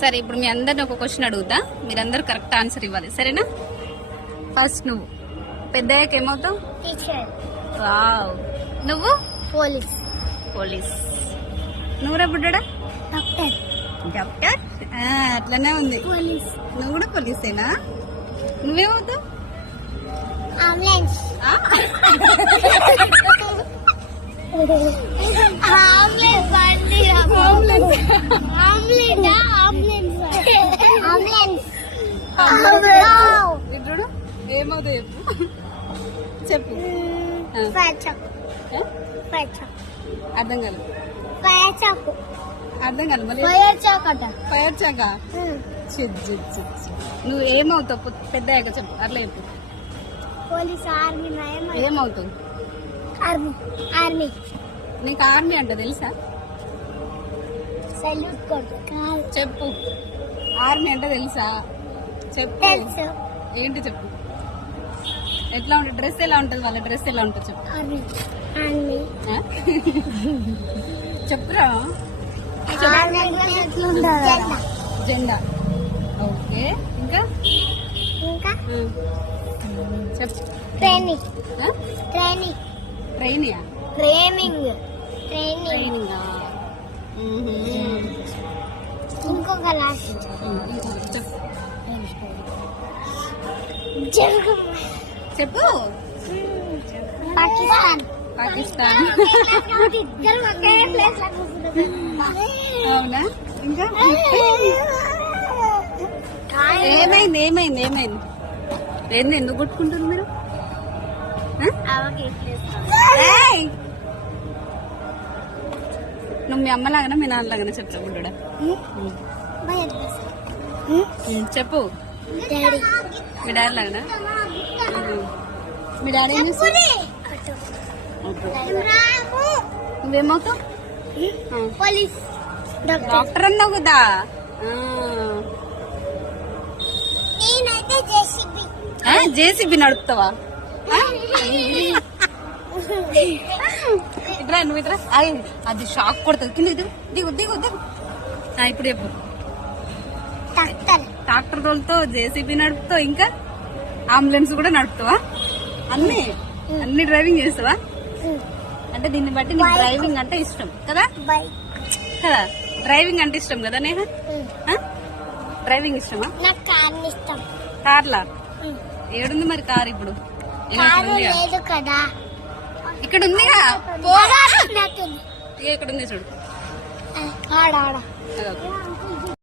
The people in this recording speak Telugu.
సరే, ఇప్పుడు మీ అందరిని ఒక క్వశ్చన్ అడుగుతా, మీరందరూ కరెక్ట్ ఆన్సర్ ఇవ్వాలి, సరేనా? ఫస్ట్ నువ్వు పెద్దయ్యాక ఏమవుతావు? టీచర్. వావ్. నువ్వు? పోలీస్. పోలీస్. నువ్వురా బుడ్డా? డాక్టర్. డాక్టర్. అట్లనే ఉంది. పోలీస్. నువ్వు కూడా పోలీసేనా? నువ్వేమవుతావు? అంబులెన్స్. అంబులెన్స్ బండి. అంబులెన్స్. అంబులెన్స్. అంబులెన్స్. ఇప్పుడు ఏమవుతావు చెప్పు. అర్థం కాదు. అర్థం కాదు. మళ్ళీ ఫైర్ చాక. నువ్వు ఏమవుతావు పెద్దయ్యాక చెప్పు, అట్లా చెప్పు. పోలీస్. ఆర్మీ. ఏమవుతావు? ఆర్మీ. నీకు ఆర్మీ అంట తెలుసా? సల్యూట్ కొట్టు. చెప్పు. ఆర్మీ అంటే తెలుసా? చెప్పు. తెలుసు. ఏంటి చెప్పు. ఎట్లా ఉంటుంది? డ్రెస్ ఎలా ఉంటుంది? వాళ్ళ డ్రెస్ ఎలా ఉంటుంది చెప్పు. ఆర్మీ. చెప్పురా. జెండా. ఓకే. ఇంకా చెప్పు. ట్రైనింగ్. ట్రైనియా? ట్రైనింగ్. ట్రైనింగా? ఇంకొక లాస్ట్. చెప్పు. చెప్పు. పాకిస్తాన్. పాకిస్తాన్. అవునా? ఇంకా ఏమైంది? ఏంది? ఎందుకు కొట్టుకుంటారు మీరు? ఏయ్! నువ్వు మీ అమ్మలాగానే మీ నాన్నలాగానే చెప్తావు బుడ్డా? చెప్పు. మీ డాడీ లాగానా? మీ డాడీ ఏం చేస్తాడు? నువ్వేమవుతావు? పోలీస్. డాక్టర్ అన్నావు కదా. జేసీబీ నడుపుతావా? ఇట్రా, నువ్వు ఇట్రా. అది షాక్ కొడుతుంది. కింద దిగు దిగు దిగు. ఇప్పుడు చెప్పు. ట్రాక్టర్ రోల్తో జేసీబీ నడుపుతావు, ఇంకా అంబులెన్స్ కూడా నడుపుతావా? అన్ని డ్రైవింగ్ చేస్తావా? అంటే దీన్ని బట్టి నీకు డ్రైవింగ్ అంటే ఇష్టం కదా? కదా, డ్రైవింగ్ అంటే ఇష్టం కదా నేహ? డ్రైవింగ్ ఇష్టమా? నాకు కార్ ఇష్టం. కార్లా? ఏడుంది మరి కార్ ఇప్పుడు? లేదు కదా, ఇక్కడ ఉందిగా. ఇక్కడ ఉంది చూడు. ఆడ